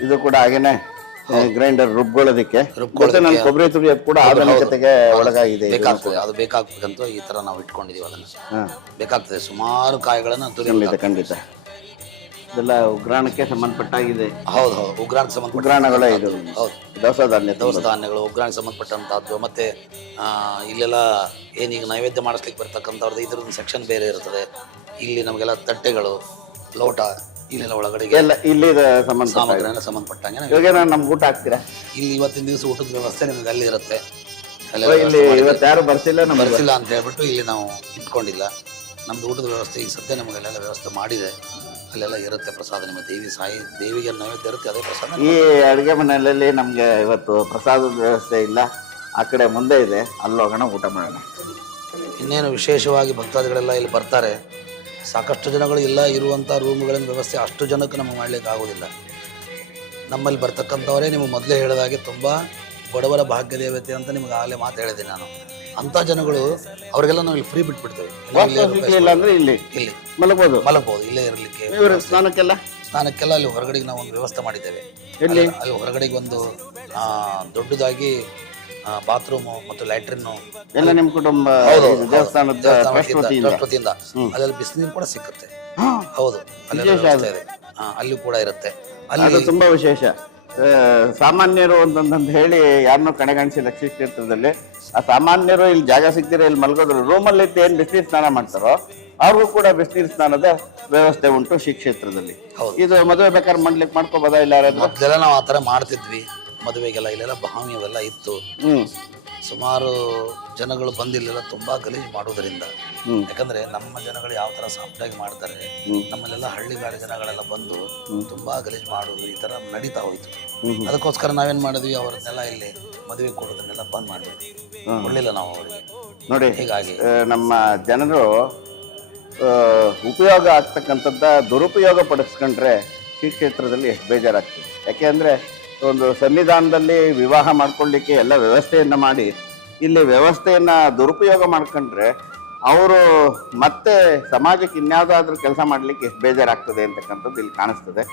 ಇದು ಕೂಡ ಹಾಗೇನೆ ಗ್ರೈಂಡರ್ ರುಬ್ಕೊಳ್ಳೋದಕ್ಕೆ. ನಾನು ಕೊಬ್ಬರಿ ತುರಿಯೋದು ಕೂಡ ಆಧುನಿಕತೆಗೆ ಒಳಗಾಗಿದೆ. ಅದು ಬೇಕಾಗ್ಬೇಕಂತ ಈ ತರ ನಾವು ಇಟ್ಕೊಂಡಿದೀವಿ. ಅದನ್ನ ಬೇಕಾಗ್ತದೆ. ಸುಮಾರು ಕಾಯಿಗಳನ್ನ ಖಂಡಿತ. ಇದೆಲ್ಲ ಉಗ್ರಾಣಕ್ಕೆ ಸಂಬಂಧಪಟ್ಟಾಗಿದೆ. ಹೌದು, ಉಗ್ರಾಣಕ್ಕೆ ಸಂಬಂಧಪಟ್ಟ ಉಗ್ರಾಣಗಳೇ ಇದು. ಹೌದು, ದವಸ ಧಾನ್ಯಗಳು ಉಗ್ರಾಣಕ್ಕೆ ಸಂಬಂಧಪಟ್ಟಂತಹದ್ದು. ಮತ್ತೆ ಇಲ್ಲೆಲ್ಲ ಏನೀಗ ನೈವೇದ್ಯ ಮಾಡಿಸ್ಲಿಕ್ಕೆ ಬರ್ತಕ್ಕಂಥವ್ರದ್ದು ಇದ್ರದ್ದು ಸೆಕ್ಷನ್ ಬೇರೆ ಇರ್ತದೆ. ಇಲ್ಲಿ ನಮಗೆಲ್ಲ ತಟ್ಟೆಗಳು, ಲೋಟ ಇಲ್ಲೆಲ್ಲ ಒಳಗಡೆಗೆ ಎಲ್ಲ ಇಲ್ಲಿ ಸಂಬಂಧಪಟ್ಟಂಗೆ ನಮ್ಗೆ ಊಟ ಹಾಕ್ತೀರಾ? ಇಲ್ಲಿ ಇವತ್ತಿನ ದಿವಸ ಊಟದ ವ್ಯವಸ್ಥೆ ನಿಮ್ಗೆ ಅಲ್ಲಿ ಇರುತ್ತೆ. ಇವತ್ತು ಯಾರು ಬರ್ಸಿಲ್ಲ ಅಂತ ಹೇಳ್ಬಿಟ್ಟು ಇಲ್ಲಿ ನಾವು ಇಟ್ಕೊಂಡಿಲ್ಲ. ನಮ್ದು ಊಟದ ವ್ಯವಸ್ಥೆ ಈ ಸದ್ಯ ನಮಗೆಲ್ಲ ವ್ಯವಸ್ಥೆ ಮಾಡಿದೆ. ಅಲ್ಲೆಲ್ಲ ಇರುತ್ತೆ ಪ್ರಸಾದ. ನಿಮ್ಮ ದೇವಿಗೆ ನೈವೇದ್ಯ ಇರುತ್ತೆ, ಅದೇ ಪ್ರಸಾದ. ಈ ಅಡುಗೆ ಮನೆಯಲ್ಲಿ ನಮ್ಗೆ ಇವತ್ತು ಪ್ರಸಾದದ ವ್ಯವಸ್ಥೆ ಇಲ್ಲ. ಆ ಕಡೆ ಮುಂದೆ ಇದೆ, ಅಲ್ಲಿ ಹೋಗೋಣ, ಊಟ ಮಾಡೋಣ. ಇನ್ನೇನು ವಿಶೇಷವಾಗಿ ಭಕ್ತಾದಿಗಳೆಲ್ಲ ಇಲ್ಲಿ ಬರ್ತಾರೆ. ಸಾಕಷ್ಟು ಜನಗಳು ಇಲ್ಲ ಇರುವಂಥ ರೂಮ್ಗಳಿನ ವ್ಯವಸ್ಥೆ ಅಷ್ಟು ಜನಕ್ಕೆ ನಮಗೆ ಮಾಡಲಿಕ್ಕೆ ಆಗೋದಿಲ್ಲ. ನಮ್ಮಲ್ಲಿ ಬರ್ತಕ್ಕಂಥವರೇ ನಿಮಗೆ ಮೊದಲೇ ಹೇಳಿದಾಗೆ ತುಂಬ ಬಡವರ ಭಾಗ್ಯ ದೇವತೆ ಅಂತ ನಿಮ್ಗೆ ಆಗಲೇ ಮಾತು ಹೇಳಿದ್ದೀನಿ ನಾನು. ಅಂತ ಜನಗಳು ಅವ್ರಿಗೆಲ್ಲ ನಾವು ಇಲ್ಲಿ ಫ್ರೀ ಬಿಟ್ಬಿಡ್ತೇವೆ. ಸಿಗ್ಲಿಲ್ಲ ಅಂದ್ರೆ ಇಲ್ಲಿ ಇಲ್ಲಿ ಮಲಗಬಹುದು, ಇಲ್ಲೇ ಇರಲಿಕ್ಕೆ. ಸ್ನಾನಕ್ಕೆಲ್ಲ ಅಲ್ಲಿ ಹೊರಗಡೆಗೆ ನಾವು ಒಂದು ವ್ಯವಸ್ಥೆ ಮಾಡಿದ್ದೇವೆ. ಎಲ್ಲಿ? ಅಲ್ಲಿ ಹೊರಗಡೆಗೆ ಒಂದು ದೊಡ್ಡದಾಗಿ ಬಾತ್ರೂಮ್ ಮತ್ತು ಲ್ಯಾಟ್ರಿನ್ ಎಲ್ಲ ನಿಮ್ಮ ಕುಟುಂಬ ದೇವಸ್ಥಾನದ ವತಿಯಿಂದ ಅಲ್ಲೆಲ್ಲ ಬಿಸಿನೀರು ಕೂಡ ಸಿಕ್ಕುತ್ತೆ. ಹೌದು, ಅಲ್ಲಿ ಕೂಡ ಇರುತ್ತೆ. ಅಲ್ಲಿ ತುಂಬಾ ವಿಶೇಷ. ಸಾಮಾನ್ಯರು ಒಂದೊಂದು ಹೇಳಿ ಯಾರನ್ನೂ ಕಡೆಗಣಿಸಿಲ್ಲ ಶ್ರೀ ಕ್ಷೇತ್ರದಲ್ಲಿ. ಆ ಸಾಮಾನ್ಯರು ಇಲ್ಲಿ ಜಾಗ ಸಿಗ್ತಿರೋ ಇಲ್ಲಿ ಮಲ್ಗೋದ್ರು, ರೂಮಲ್ಲಿ ಏನ್ ಬಿಸಿನೀರು ಸ್ನಾನ ಮಾಡ್ತಾರೋ ಅವ್ರಿಗೂ ಕೂಡ ಬಿಸಿನೀರು ಸ್ನಾನದ ವ್ಯವಸ್ಥೆ ಉಂಟು ಶ್ರೀ ಕ್ಷೇತ್ರದಲ್ಲಿ. ಇದು ಮದುವೆ ಬೇಕಾದ್ರೆ ಮಾಡ್ಕೋಬೋದಾ? ಇಲ್ಲ ಮೊದಲೆಲ್ಲ ನಾವು ಆತರ ಮಾಡ್ತಿದ್ವಿ ಮದುವೆಗೆಲ್ಲ. ಇಲ್ಲೆಲ್ಲ ಬಾವಿ ಅವೆಲ್ಲ ಇತ್ತು. ಸುಮಾರು ಜನಗಳು ಬಂದಿಲ್ಲೆಲ್ಲ ತುಂಬಾ ಗಲೀಜು ಮಾಡೋದ್ರಿಂದ, ಯಾಕಂದ್ರೆ ನಮ್ಮ ಜನಗಳು ಯಾವ ತರ ಸಾಫ್ಟ್ ಆಗಿ ಮಾಡ್ತಾರೆ, ನಮ್ಮಲ್ಲೆಲ್ಲ ಹಳ್ಳಿಗಾಡಿ ಜನಗಳೆಲ್ಲ ಬಂದು ತುಂಬಾ ಗಲೀಜು ಮಾಡೋದು ಈ ತರ ನಡೀತಾ ಹೋಯ್ತು. ಅದಕ್ಕೋಸ್ಕರ ನಾವೇನ್ ಮಾಡಿದ್ವಿ, ಅವರನ್ನೆಲ್ಲ ಇಲ್ಲಿ ಮದುವೆ ಕೊಡೋದನ್ನೆಲ್ಲ ಬಂದ್ ಮಾಡಿದ್ವಿ, ಕೊಡ್ಲಿಲ್ಲ ನಾವು ಅವರಿಗೆ. ನೋಡಿ, ಹೀಗಾಗಿ ನಮ್ಮ ಜನರು ಉಪಯೋಗ ಆಗ್ತಕ್ಕಂಥದ್ದ ದುರುಪಯೋಗ ಪಡಿಸ್ಕೊಂಡ್ರೆ ಶ್ರೀ ಕ್ಷೇತ್ರದಲ್ಲಿ ಎಷ್ಟು ಬೇಜಾರಾಗ್ತದೆ. ಯಾಕೆ ಅಂದ್ರೆ ಒಂದು ಸನ್ನಿಧಾನದಲ್ಲಿ ವಿವಾಹ ಮಾಡ್ಕೊಳ್ಳಿಕ್ಕೆ ಎಲ್ಲ ವ್ಯವಸ್ಥೆಯನ್ನ ಮಾಡಿ ಇಲ್ಲಿ ವ್ಯವಸ್ಥೆಯನ್ನ ದುರುಪಯೋಗ ಮಾಡ್ಕೊಂಡ್ರೆ ಅವರು ಮತ್ತೆ ಸಮಾಜಕ್ಕೆ ಇನ್ಯಾವುದಾದ್ರೂ ಕೆಲಸ ಮಾಡ್ಲಿಕ್ಕೆ ಎಷ್ಟು ಬೇಜಾರಾಗ್ತದೆ ಅಂತಕ್ಕಂಥದ್ದು ಇಲ್ಲಿ ಕಾಣಿಸ್ತದೆ.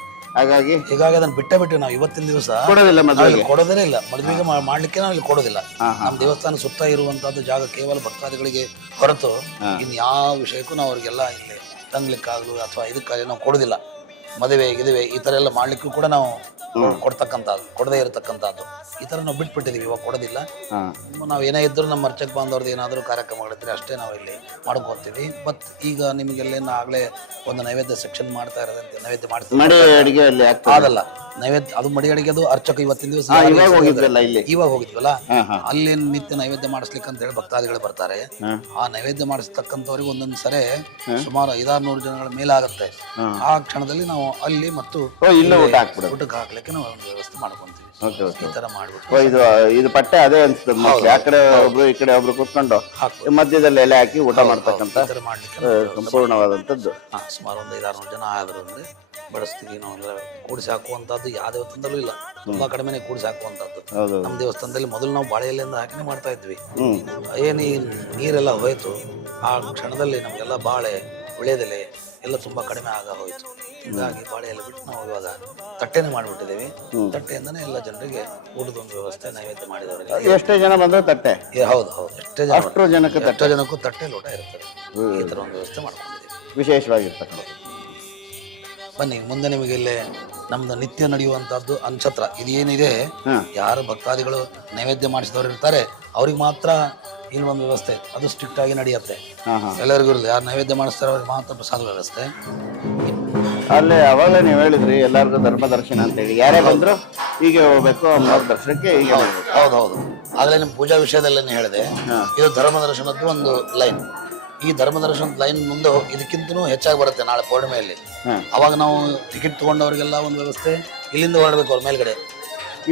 ಹೀಗಾಗಿ ಅದನ್ನ ಬಿಟ್ಟು ನಾವು ಇವತ್ತಿನ ದಿವಸ ಕೊಡೋದಿಲ್ಲ, ಕೊಡೋದೇ ಇಲ್ಲ. ಮದುವೆಗೆ ಮಾಡ್ಲಿಕ್ಕೆ ನಾವು ಇಲ್ಲಿ ಕೊಡೋದಿಲ್ಲ. ನಮ್ಮ ದೇವಸ್ಥಾನ ಸುತ್ತ ಇರುವಂತಹದ್ದು ಜಾಗ ಕೇವಲ ಭಕ್ತಾದಿಗಳಿಗೆ ಹೊರತು ಇನ್ ಯಾವ ವಿಷಯಕ್ಕೂ ನಾವು ಅವ್ರಿಗೆಲ್ಲ ಇಲ್ಲಿ ತಂಗ್ಲಿಕ್ಕಾಗ್ಲು ಅಥವಾ ಇದಕ್ಕಾಗಲಿ ನಾವು ಕೊಡೋದಿಲ್ಲ. ಮದುವೆ ಗಿದುವೆ ಈ ತರ ಎಲ್ಲ ಮಾಡ್ಲಿಕ್ಕೂ ಕೂಡ ನಾವು ಕೊಡ್ತಕ್ಕಂಥದ್ದು, ಕೊಡದೇ ಇರತಕ್ಕಂಥದ್ದು ಈ ತರ ನಾವು ಬಿಟ್ಬಿಟ್ಟಿದೀವಿ. ಇವಾಗ ಕೊಡೋದಿಲ್ಲ. ನಾವು ಏನೇ ಇದ್ರು ನಮ್ಮ ಅರ್ಚಕ ಬಾಂಧವ್ರದ್ದು ಏನಾದರೂ ಕಾರ್ಯಕ್ರಮಗಳಿದ್ರೆ ಅಷ್ಟೇ ನಾವು ಇಲ್ಲಿ ಮಾಡ್ಕೊತೀವಿ. ಬಟ್ ಈಗ ನಿಮಗೆಲ್ಲ ಆಗ್ಲೇ ಒಂದು ನೈವೇದ್ಯ ಸೆಕ್ಷನ್ ಮಾಡ್ತಾ ಇರೋದಂತೆ, ನೈವೇದ್ಯ ಮಾಡ್ತೀವಿ ಅದಲ್ಲ ನೈವೇದ್ಯ, ಅದು ಮಡಿ ಅಡಿಗೆ, ಅದು ಅರ್ಚಕ ಇವತ್ತಿನ ದಿವಸ ಇವಾಗ ಹೋಗಿದ್ವಲ್ಲ, ಅಲ್ಲಿ ನಿತ್ಯ ನೈವೇದ್ಯ ಮಾಡಿಸ್ಲಿಕ್ಕೆ ಅಂತ ಹೇಳಿ ಭಕ್ತಾದಿಗಳು ಬರ್ತಾರೆ. ಆ ನೈವೇದ್ಯ ಮಾಡಿಸ್ತಕ್ಕಂಥವ್ರಿಗೆ ಒಂದೊಂದು ಸರಿ ಸುಮಾರು 500-600 ಜನಗಳ ಮೇಲಾಗುತ್ತೆ. ಆ ಕ್ಷಣದಲ್ಲಿ ನಾವು ಅಲ್ಲಿ ಮತ್ತು ಊಟಕ್ಕೆ ಹಾಕ್ಲಿಕ್ಕೆ ನಾವು ಒಂದು ವ್ಯವಸ್ಥೆ ಮಾಡ್ಕೊಂತೀವಿ. ಈ ತರ ಮಾಡ್ಬಿಟ್ಟು ಇದು ಪಟ್ಟೆ ಅದೇ ಅನ್ಸುತ್ತೆ. ಆ ಕಡೆ ಒಬ್ರು ಈ ಕಡೆ ಒಬ್ರು ಕೂತ್ಕೊಂಡು ಮಧ್ಯದಲ್ಲಿ ಎಲೆ ಹಾಕಿ ಊಟ ಮಾಡ್ತಕ್ಕಂಥ ಸಂಪೂರ್ಣವಾದಂತದ್ದು. ಸುಮಾರು ಒಂದು 500-600 ಜನ ಆದ್ರು ಅಂದ್ರೆ ಬಡಿಸ್ತೀವಿ ನಾವು. ಕೂಡಿಸಿ ಹಾಕುವಂತದ್ದು ಯಾವ ದೇವಸ್ಥಾನದಲ್ಲೂ ಇಲ್ಲ, ತುಂಬಾ ಕಡಿಮೆನೆ ಕೂಡಿಸಿ ಹಾಕುವಂತದ್ದು. ನಮ್ಮ ದೇವಸ್ಥಾನದಲ್ಲಿ ಮೊದಲು ನಾವು ಬಾಳೆ ಎಲೆಯಿಂದ ಹಾಕಿನೇ ಮಾಡ್ತಾ ಇದ್ವಿ. ನೀರೆಲ್ಲ ಹೋಯ್ತು. ಆ ಕ್ಷಣದಲ್ಲಿ ನಮ್ಗೆಲ್ಲ ಬಾಳೆ ವಿಳೆದೆಲೆ ಎಲ್ಲ ತುಂಬಾ ಕಡಿಮೆ ಆಗ ಹೋಯ್ತು. ಹೀಗಾಗಿ ಬಾಳೆ ಎಲೆ ಬಿಟ್ಟು ನಾವು ಇವಾಗ ತಟ್ಟೆನೇ ಮಾಡ್ಬಿಟ್ಟಿದ್ದೀವಿ. ತಟ್ಟೆಯಿಂದನೇ ಎಲ್ಲ ಜನರಿಗೆ ಊಟದ ಒಂದು ವ್ಯವಸ್ಥೆ ನೈವೇದ್ಯ ಮಾಡಿದವರಿಗೆ. ಎಷ್ಟೇ ಜನ ಬಂದ್ರೆ ತಟ್ಟೆ? ಹೌದು, ಎಷ್ಟೋ ಜನಕ್ಕೂ ತಟ್ಟೆ ಲೋಟ ಇರ್ತದೆ. ಈ ತರ ಒಂದು ವ್ಯವಸ್ಥೆ ಮಾಡ್ಕೊಂಡಿದ್ದೀವಿ, ವಿಶೇಷವಾಗಿರ್ತಕ್ಕಂಥ. ಬನ್ನಿ ಮುಂದೆ ನಿಮಗೆ ಇಲ್ಲೇ ನಮ್ದು ನಿತ್ಯ ನಡೆಯುವಂತಹದ್ದು ಅನ್ಛತ್ರ ಇದೇನಿದೆ, ಯಾರು ಭಕ್ತಾದಿಗಳು ನೈವೇದ್ಯ ಮಾಡಿಸಿದವರು ಇರ್ತಾರೆ ಅವ್ರಿಗೆ ಮಾತ್ರ ಇಲ್ಲಿ ಒಂದು ವ್ಯವಸ್ಥೆ, ಅದು ಸ್ಟ್ರಿಕ್ಟ್ ಆಗಿ ನಡೆಯುತ್ತೆ. ಎಲ್ಲರಿಗೂ ಇರಲಿ, ಯಾರು ನೈವೇದ್ಯ ಮಾಡಿಸ್ತಾರೆ ಅವ್ರಿಗೆ ಮಾತ್ರ ಪ್ರಸಾದ ವ್ಯವಸ್ಥೆ. ಅಲ್ಲೇ ಅವಾಗಲೇ ನೀವು ಹೇಳಿದ್ರಿ ಎಲ್ಲರಿಗೂ ಧರ್ಮ ದರ್ಶನ ಅಂತ ಹೇಳಿ, ಯಾರೇ ಬಂದ್ರು ಹೀಗೆ ಹೋಗ್ಬೇಕು ಅನ್ನೋ ದರ್ಶನಕ್ಕೆ. ಹೌದೌದು, ಆದ್ರೆ ನಿಮ್ ಪೂಜಾ ವಿಷಯದಲ್ಲೇನೆ ಹೇಳಿದೆ, ಇದು ಧರ್ಮ ದರ್ಶನದ್ದು ಒಂದು ಲೈನ್. ಈ ಧರ್ಮ ದರ್ಶನದ ಲೈನ್ ಮುಂದೆ ಇದಕ್ಕಿಂತನೂ ಹೆಚ್ಚಾಗಿ ಬರುತ್ತೆ ನಾಳೆ ಪೌರ್ಣಿಮೆಯಲ್ಲಿ. ಅವಾಗ ನಾವು ಟಿಕೆಟ್ ತಗೊಂಡವ್ರಿಗೆಲ್ಲ ಒಂದು ವ್ಯವಸ್ಥೆ, ಇಲ್ಲಿಂದ ಹೊರಡ್ಬೇಕು ಅವ್ರ ಮೇಲ್ಗಡೆ.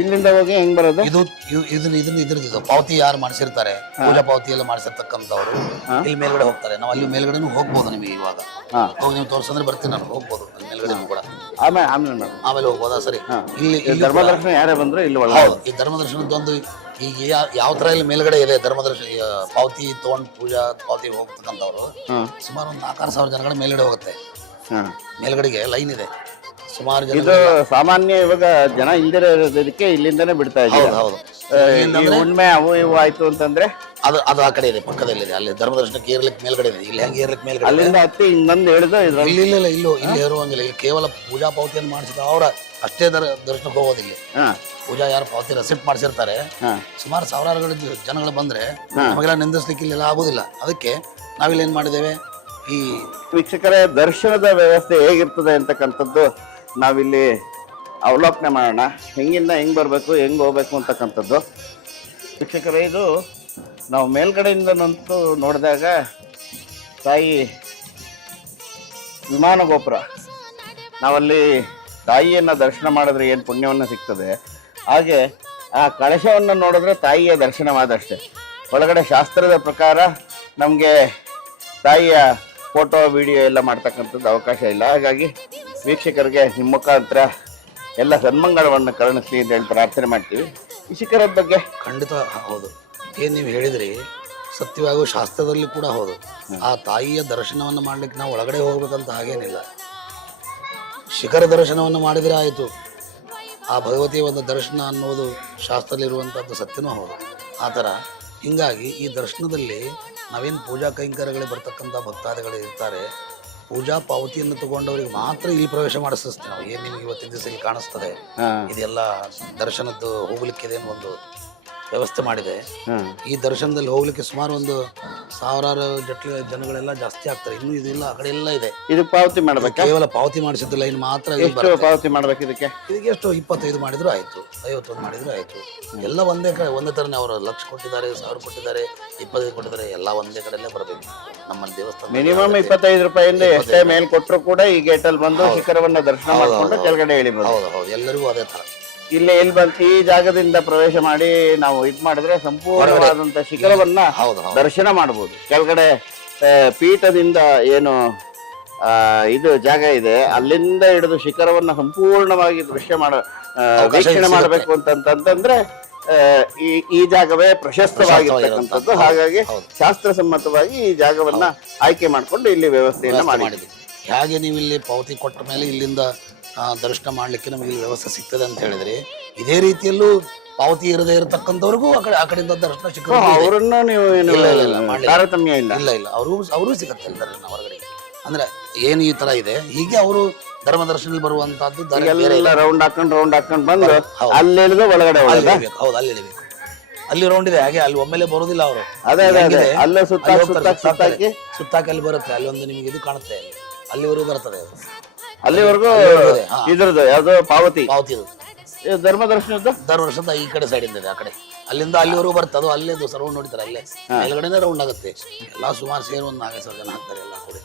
ಇಲ್ಲಿಂದ ಹೋಗಿ ಹೆಂಗ್ ಬರೋದು? ಇದ್ರದ್ದು ಪಾವತಿ ಯಾರು ಮಾಡಿಸಿರ್ತಾರೆ, ಪೂಜಾ ಪಾವತಿ ಎಲ್ಲ ಮಾಡಿಸಿರ್ತಕ್ಕಂಥವ್ರು ಇಲ್ಲಿ ಮೇಲ್ಗಡೆ ಹೋಗ್ತಾರೆ. ನಾವು ಅಲ್ಲಿ ಮೇಲ್ಗಡೆನೂ ಹೋಗ್ಬೋದು. ನಿಮಗೆ ಇವಾಗ ಹೋಗಿ ನೀವು ತೋರ್ಸಂದ್ರೆ ಬರ್ತೀನಿ, ನಾನು ಹೋಗ್ಬೋದು ಅಲ್ಲಿ ಮೇಲ್ಗಡೆ ಕೂಡ. ಆಮೇಲೆ ಹೋಗ್ಬೋದಾ? ಸರಿ. ಇಲ್ಲಿ ಧರ್ಮ ದರ್ಶನ ಯಾರೇ ಬಂದ್ರು ಇಲ್ಲಿ ಈ ಧರ್ಮ ದರ್ಶನದೊಂದು ಈಗ ಯಾವ ತರ ಇಲ್ಲಿ ಮೇಲ್ಗಡೆ ಇದೆ ಧರ್ಮ ದರ್ಶನ ಪಾವತಿ ತಗೊಂಡು ಪೂಜಾ ಪಾವತಿ ಹೋಗ್ತಕ್ಕಂಥವ್ರು ಸುಮಾರು ಒಂದು 4,000 ಜನಗಳ ಮೇಲ್ಗಡೆ ಹೋಗುತ್ತೆ. ಮೇಲ್ಗಡೆಗೆ ಲೈನ್ ಇದೆ ಸುಮಾರು ಜನ. ಇದು ಸಾಮಾನ್ಯ ಇವಾಗ ಜನ ಇಲ್ದಿರ ಇರೋದಕ್ಕೆ ಇಲ್ಲಿಂದಾನೇ ಬಿಡ್ತಾ ಇದ್ದಾರೆ. ಹೌದು, ಉಣ್ಮೆ ಅವು ಇವು ಆಯ್ತು ಅಂತಂದ್ರೆ ಅದು ಆ ಕಡೆ ಇದೆ, ಪಕ್ಕದಲ್ಲಿದೆ. ಅಲ್ಲಿ ಧರ್ಮ ದರ್ಶನಕ್ಕೆ ಏರ್ಲಿಕ್ಕೆ ಮೇಲ್ಗಡೆ ಇದೆ. ಇಲ್ಲಿ ಹೆಂಗೆ ಏರ್ಲಿಕ್ಕೆ ಮೇಲ್ಗಡೆ ಅಲ್ಲಿಂದ ಹತ್ತಿ ಇನ್ನೊಂದು ಹೇಳಿದ್ರೆ ಇಲ್ಲಿ ಏರುವಂಗಿಲ್ಲ. ಇಲ್ಲಿ ಕೇವಲ ಪೂಜಾ ಪಾವತಿಯನ್ನು ಮಾಡಿಸಿದ ಅವರ ಅಷ್ಟೇ ದರ್ಶನಕ್ಕೆ ಹೋಗೋದಿಲ್ಲ. ಪೂಜಾ ಯಾರು ಪಾವತಿ ರೆಸಿಪ್ಟ್ ಮಾಡಿಸಿರ್ತಾರೆ, ಸುಮಾರು ಸಾವಿರಾರು ಜನಗಳು ಬಂದ್ರೆ ನಮಗೆಲ್ಲ ನಿಂದಿಸ್ಲಿಕ್ಕೆ ಇಲ್ಲೆಲ್ಲ ಆಗೋದಿಲ್ಲ. ಅದಕ್ಕೆ ನಾವಿಲ್ಲಿ ಏನ್ ಮಾಡಿದ್ದೇವೆ, ಈ ವೀಕ್ಷಕರೇ ದರ್ಶನದ ವ್ಯವಸ್ಥೆ ಹೇಗಿರ್ತದೆ ಅಂತಕ್ಕಂಥದ್ದು ನಾವಿಲ್ಲಿ ಅವಲೋಕನೆ ಮಾಡೋಣ. ಹೆಂಗಿಂದ ಹೆಂಗ್ ಬರ್ಬೇಕು, ಹೆಂಗ್ ಹೋಗ್ಬೇಕು ಅಂತಕ್ಕಂಥದ್ದು. ವೀಕ್ಷಕರೇ, ಇದು ನಾವು ಮೇಲ್ಗಡೆಯಿಂದ ನಂತೂ ನೋಡಿದಾಗ ತಾಯಿ ವಿಮಾನ ಗೋಪುರ, ನಾವಲ್ಲಿ ತಾಯಿಯನ್ನ ದರ್ಶನ ಮಾಡಿದ್ರೆ ಏನು ಪುಣ್ಯವನ್ನು ಸಿಗ್ತದೆ, ಹಾಗೆ ಆ ಕಳಶವನ್ನು ನೋಡಿದ್ರೆ ತಾಯಿಯ ದರ್ಶನವಾದಷ್ಟೇ. ಒಳಗಡೆ ಶಾಸ್ತ್ರದ ಪ್ರಕಾರ ನಮಗೆ ತಾಯಿಯ ಫೋಟೋ ವಿಡಿಯೋ ಎಲ್ಲ ಮಾಡ್ತಕ್ಕಂಥದ್ದು ಅವಕಾಶ ಇಲ್ಲ. ಹಾಗಾಗಿ ವೀಕ್ಷಕರಿಗೆ ನಿಮ್ಮ ಮುಖಾಂತರ ಎಲ್ಲ ಸನ್ಮಂಗಳವನ್ನು ಕರುಣಿಸಲಿ ಅಂತ ಹೇಳಿ ಪ್ರಾರ್ಥನೆ ಮಾಡ್ತೀವಿ. ವೀಕ್ಷಕರ ಬಗ್ಗೆ ಖಂಡಿತ ಹೌದು, ಏನು ನೀವು ಹೇಳಿದ್ರಿ ಸತ್ಯವಾಗೂ ಶಾಸ್ತ್ರದಲ್ಲಿ ಕೂಡ ಹೌದು. ಆ ತಾಯಿಯ ದರ್ಶನವನ್ನು ಮಾಡ್ಲಿಕ್ಕೆ ನಾವು ಒಳಗಡೆ ಹೋಗ್ಬೇಕಂತ ಹಾಗೇನಿಲ್ಲ. ಶಿಖರ ದರ್ಶನವನ್ನು ಮಾಡಿದರೆ ಆಯಿತು. ಆ ಭಗವತಿಯ ಒಂದು ದರ್ಶನ ಅನ್ನೋದು ಶಾಸ್ತ್ರದಲ್ಲಿರುವಂಥದ್ದು ಸತ್ಯನೂ ಹೌದು. ಆ ಥರ ಹೀಗಾಗಿ ಈ ದರ್ಶನದಲ್ಲಿ ನಾವೇನು ಪೂಜಾ ಕೈಂಕರ್ಯಗಳಿಗೆ ಬರ್ತಕ್ಕಂಥ ಭಕ್ತಾದಿಗಳು ಇರ್ತಾರೆ, ಪೂಜಾ ಪಾವತಿಯನ್ನು ತಗೊಂಡವರಿಗೆ ಮಾತ್ರ ಇಲ್ಲಿ ಪ್ರವೇಶ ಮಾಡಿಸ್ತೀವಿ ನಾವು. ಏನು ನಿಮಗೆ ಇವತ್ತಿನ ದಿವಸ ಇಲ್ಲಿ ಕಾಣಿಸ್ತದೆ, ಇದೆಲ್ಲ ದರ್ಶನದ್ದು ಹೋಗ್ಲಿಕ್ಕೆ ಒಂದು ವ್ಯವಸ್ಥೆ ಮಾಡಿದೆ. ಈ ದರ್ಶನದಲ್ಲಿ ಹೋಗ್ಲಿಕ್ಕೆ ಸುಮಾರು ಒಂದು ಸಾವಿರಾರು ಜನಗಳೆಲ್ಲ ಜಾಸ್ತಿ ಆಗ್ತಾರೆ. ಇನ್ನೂ ಇದೆಲ್ಲ ಆ ಕಡೆ ಎಲ್ಲ ಇದೆ. ಇದು ಪಾವತಿ ಮಾಡ್ಬೇಕು, ಕೇವಲ ಪಾವತಿ ಮಾಡಿಸಿದ್ದಿಲ್ಲ, ಇನ್ನು ಮಾತ್ರ ಪಾವತಿ ಮಾಡ್ಬೇಕು. ಇದಕ್ಕೆ ಎಷ್ಟು 25 ಮಾಡಿದ್ರು ಆಯ್ತು, 51 ಮಾಡಿದ್ರು ಆಯ್ತು. ಎಲ್ಲ ಒಂದೇ ತರನೇ. ಅವರು 1,00,000 ಕೊಟ್ಟಿದ್ದಾರೆ, 1,000 ಕೊಟ್ಟಿದ್ದಾರೆ, 25 ಕೊಟ್ಟಿದ್ದಾರೆ, ಎಲ್ಲ ಒಂದೇ ಕಡೆಯಲ್ಲೇ ಬರಬೇಕು. ನಮ್ಮಲ್ಲಿ ದೇವಸ್ಥಾನ ಮಿನಿಮಮ್ 25 ರೂಪಾಯಿಂದ ಎಷ್ಟೇ ಮೇಲ್ ಕೊಟ್ಟರು ಕೂಡ ಈ ಗೇಟಲ್ಲಿ ಬಂದು ಶಿಖರವನ್ನ ದರ್ಶನ ಮಾಡಿಕೊಂಡು ಕೆಳಗಡೆ ಇಳಿಬಹುದು. ಹೌದು ಹೌದು, ಎಲ್ಲರಿಗೂ ಅದೇ ತರ. ಇಲ್ಲಿ ಬಂದು ಈ ಜಾಗದಿಂದ ಪ್ರವೇಶ ಮಾಡಿ ನಾವು ಇದ್ ಮಾಡಿದ್ರೆ ಸಂಪೂರ್ಣವಾದಂತ ಶಿಖರವನ್ನ ದರ್ಶನ ಮಾಡಬಹುದು. ಕೆಳಗಡೆ ಪೀಠದಿಂದ ಏನು ಇದು ಜಾಗ ಇದೆ, ಅಲ್ಲಿಂದ ಹಿಡಿದು ಶಿಖರವನ್ನ ಸಂಪೂರ್ಣವಾಗಿ ವೀಕ್ಷಣೆ ಮಾಡಬೇಕು ಅಂತಂದ್ರೆ ಈ ಜಾಗವೇ ಪ್ರಶಸ್ತವಾಗಿರ್ತಕ್ಕಂಥದ್ದು. ಹಾಗಾಗಿ ಶಾಸ್ತ್ರಸಮ್ಮತವಾಗಿ ಈ ಜಾಗವನ್ನ ಆಯ್ಕೆ ಮಾಡಿಕೊಂಡು ಇಲ್ಲಿ ವ್ಯವಸ್ಥೆಯನ್ನ ಮಾಡಿದ್ವಿ. ಹೇಗೆ ನೀವು ಇಲ್ಲಿ ಪಾವತಿ ಕೊಟ್ಟ ಮೇಲೆ ಇಲ್ಲಿಂದ ದರ್ಶನ ಮಾಡ್ಲಿಕ್ಕೆ ನಮಗೆ ಇಲ್ಲಿ ವ್ಯವಸ್ಥೆ ಸಿಗ್ತದೆ ಅಂತ ಹೇಳಿದ್ರೆ, ಇದೇ ರೀತಿಯಲ್ಲೂ ಪಾವತಿ ಇರದೇ ಇರತಕ್ಕಂಥವ್ರಿಗೂ ಆ ಕಡೆಯಿಂದ ದರ್ಶನ ಸಿಗ್ತದೆ. ಅವರನ್ನ ನೀವು ತಾರತಮ್ಯ ಇಲ್ಲ ಇಲ್ಲ ಅವರು ಸಿಗತ್ತೆ ದರ್ಶನ ಹೊರಗಡೆ. ಅಂದ್ರೆ ಏನು ಈ ತರ ಇದೆ, ಹೀಗೆ ಅವರು ಧರ್ಮ ದರ್ಶನ ಬರುವಂತಹದ್ದು ರೌಂಡ್ ಹಾಕೊಂಡ್ ಬಂದು ಅಲ್ಲಿ ಒಳಗಡೆ ಹೌದು, ಅಲ್ಲಿ ಇಳಿಬೇಕು. ಅಲ್ಲಿ ರೌಂಡ್ ಇದೆ, ಹಾಗೆ ಅಲ್ಲಿ ಒಮ್ಮೆಲೆ ಬರೋದಿಲ್ಲ ಅವರು. ಅಲ್ಲೇ ಸುತ್ತಾಕಿ ಅಲ್ಲಿ ಬರುತ್ತೆ. ಅಲ್ಲಿ ಒಂದು ನಿಮಗೆ ಇದು ಕಾಣುತ್ತೆ, ಅಲ್ಲಿವರೆಗೂ ಬರ್ತದೆ. ಅಲ್ಲಿವರೆಗೂ ಇದ್ರದ್ದು ಯಾವ್ದು ಪಾವತಿ ಧರ್ಮ ದರ್ಶನದ ಈ ಕಡೆ ಸೈಡ್ ಇಂದ ಇದೆ. ಆ ಕಡೆ ಅಲ್ಲಿಂದ ಅಲ್ಲಿವರೆಗೂ ಬರ್ತದೆ. ಅದು ಅಲ್ಲೇ ರೌಂಡ್ ನೋಡ್ತಾರೆ, ಅಲ್ಲೇ ಮೇಲ್ಗಡೆನೇ ರೌಂಡ್ ಆಗುತ್ತೆ. ಎಲ್ಲಾ ಸುಮಾರು ಸೇರಿ ಒಂದು 4,000 ಜನ ಹಾಕ್ತಾರೆ ಎಲ್ಲ ಕೂಡಿ.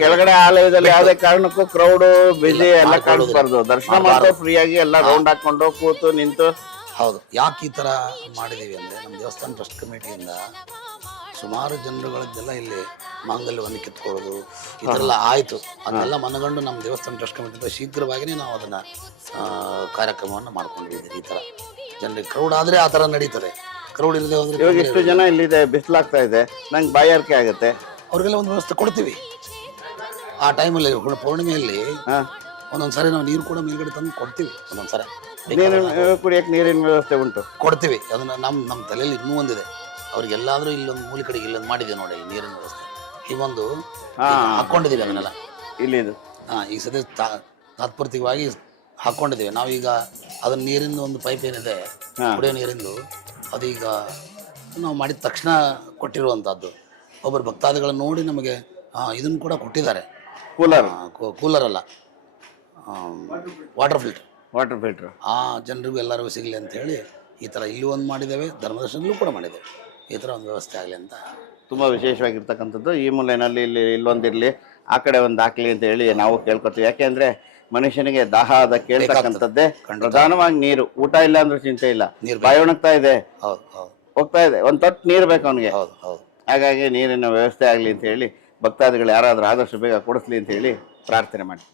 ಕೆಳಗಡೆ ಆಲಯದಲ್ಲಿ ಯಾವುದೇ ಕಾರಣಕ್ಕೂ ಕ್ರೌಡ್ ಬಿಸಿ ಎಲ್ಲ ಕಾಣಿಸ್ಬಾರ್ದು. ದರ್ಶನ ಮಾಡೋ ಫ್ರೀ ಆಗಿ ಎಲ್ಲ ರೌಂಡ್ ಹಾಕೊಂಡು ಕೂತು ನಿಂತು. ಹೌದು. ಯಾಕೆ ಈ ತರ ಮಾಡಿದೀವಿ ಅಂದ್ರೆ, ನಮ್ಮ ದೇವಸ್ಥಾನ ಟ್ರಸ್ಟ್ ಕಮಿಟಿಯಿಂದ ಸುಮಾರು ಜನರುಗಳದ್ದೆಲ್ಲ ಇಲ್ಲಿ ಮಾಂಗಲ್ಯವನ್ನು ಕಿತ್ಕೊಳ್ಳೋದು ಈ ಥರ ಎಲ್ಲ ಆಯಿತು. ಅದನ್ನೆಲ್ಲ ಮನಗಂಡು ನಮ್ಮ ದೇವಸ್ಥಾನ ಟ್ರಸ್ಟ್ ಕಮಿಟಿಯಿಂದ ಶೀಘ್ರವಾಗಿಯೇ ನಾವು ಅದನ್ನು ಕಾರ್ಯಕ್ರಮವನ್ನು ಮಾಡ್ಕೊಂಡಿದ್ದೀವಿ. ಈ ಥರ ಜನರಿಗೆ ಕ್ರೌಡ್ ಆದರೆ ಆ ಥರ ನಡೀತದೆ. ಕ್ರೌಡ್ ಇಲ್ಲದೆ ಹೋದ್ರೆ ಇವಾಗ ಎಷ್ಟು ಜನ ಇಲ್ಲಿದೆ, ಬಿಸಿಲಾಗ್ತಾ ಇದೆ, ನಂಗೆ ಬಾಯಾರಿಕೆ ಆಗುತ್ತೆ, ಅವ್ರಿಗೆಲ್ಲ ಒಂದು ವ್ಯವಸ್ಥೆ ಕೊಡ್ತೀವಿ. ಆ ಟೈಮಲ್ಲಿ ಪೌರ್ಣಿಮೆಯಲ್ಲಿ ಒಂದೊಂದ್ಸರಿ ನಾವು ನೀರು ಕೂಡ ಮೇಲ್ಗಡೆ ತಂದು ಕೊಡ್ತೀವಿ. ಒಂದೊಂದ್ಸರಿ ಕುಡಿಯಕ್ಕೆ ನೀರಿನ ವ್ಯವಸ್ಥೆ ಉಂಟು, ಕೊಡ್ತೀವಿ. ಅದನ್ನು ನಮ್ಮ ತಲೆಯಲ್ಲಿ ಇನ್ನೂ ಒಂದಿದೆ. ಅವ್ರಿಗೆಲ್ಲಾದ್ರೂ ಇಲ್ಲೊಂದು ಮೂಲೆ ಕಡೆಗೆ ಇಲ್ಲೊಂದು ಮಾಡಿದ್ದೀವಿ ನೋಡಿ ನೀರಿನ ವ್ಯವಸ್ಥೆ. ಈಗೊಂದು ಹಾಕೊಂಡಿದ್ದೀವಿ ಅದನ್ನೆಲ್ಲ ಇಲ್ಲಿ. ಈಗ ಸದ್ಯ ತಾತ್ಪರ್ತಿಕವಾಗಿ ಹಾಕೊಂಡಿದ್ದೀವಿ. ನಾವೀಗ ಅದನ್ನ ನೀರಿನ ಒಂದು ಪೈಪ್ ಏನಿದೆ ಕುಡಿಯೋ ನೀರಿಂದು, ಅದೀಗ ನಾವು ಮಾಡಿದ ತಕ್ಷಣ ಕೊಟ್ಟಿರುವಂಥದ್ದು. ಒಬ್ಬರು ಭಕ್ತಾದಿಗಳನ್ನು ನೋಡಿ ನಮಗೆ ಇದನ್ನು ಕೂಡ ಕೊಟ್ಟಿದ್ದಾರೆ. ಕೂಲರ್ ಅಲ್ಲ, ವಾಟರ್ ಫಿಲ್ಟರ್. ಆ ಜನರಿಗೂ ಎಲ್ಲರಿಗೂ ಸಿಗಲಿ ಅಂತ ಹೇಳಿ ಈ ಥರ ಇಲ್ಲಿ ಒಂದು ಮಾಡಿದ್ದೇವೆ, ಧರ್ಮದರ್ಶನದಲ್ಲೂ ಕೂಡ ಮಾಡಿದ್ದೇವೆ. ಈ ಥರ ಒಂದು ವ್ಯವಸ್ಥೆ ಆಗಲಿ ಅಂತ. ತುಂಬ ವಿಶೇಷವಾಗಿರ್ತಕ್ಕಂಥದ್ದು. ಈ ಮೂಲೆಯಲ್ಲಿ ಇಲ್ಲೊಂದಿರಲಿ, ಆ ಕಡೆ ಒಂದು ಹಾಕಲಿ ಅಂತ ಹೇಳಿ ನಾವು ಕೇಳ್ಕೊತೀವಿ. ಯಾಕೆಂದರೆ ಮನುಷ್ಯನಿಗೆ ದಾಹ ಕೇಳ್ತಕ್ಕಂಥದ್ದೇ ಪ್ರಧಾನವಾಗಿ ನೀರು. ಊಟ ಇಲ್ಲ ಅಂದ್ರೆ ಚಿಂತೆ ಇಲ್ಲ, ಬಾಯಿ ಒಣಗ್ತಾ ಇದೆ, ಹೋಗ್ತಾ ಇದೆ, ಒಂದು ತೊಟ್ಟು ನೀರು ಬೇಕು ಅವನಿಗೆ. ಹಾಗಾಗಿ ನೀರಿನ ವ್ಯವಸ್ಥೆ ಆಗಲಿ ಅಂತ ಹೇಳಿ ಭಕ್ತಾದಿಗಳು ಯಾರಾದರೂ ಆದಷ್ಟು ಬೇಗ ಕೊಡಿಸ್ಲಿ ಅಂತ ಹೇಳಿ ಪ್ರಾರ್ಥನೆ ಮಾಡಿ.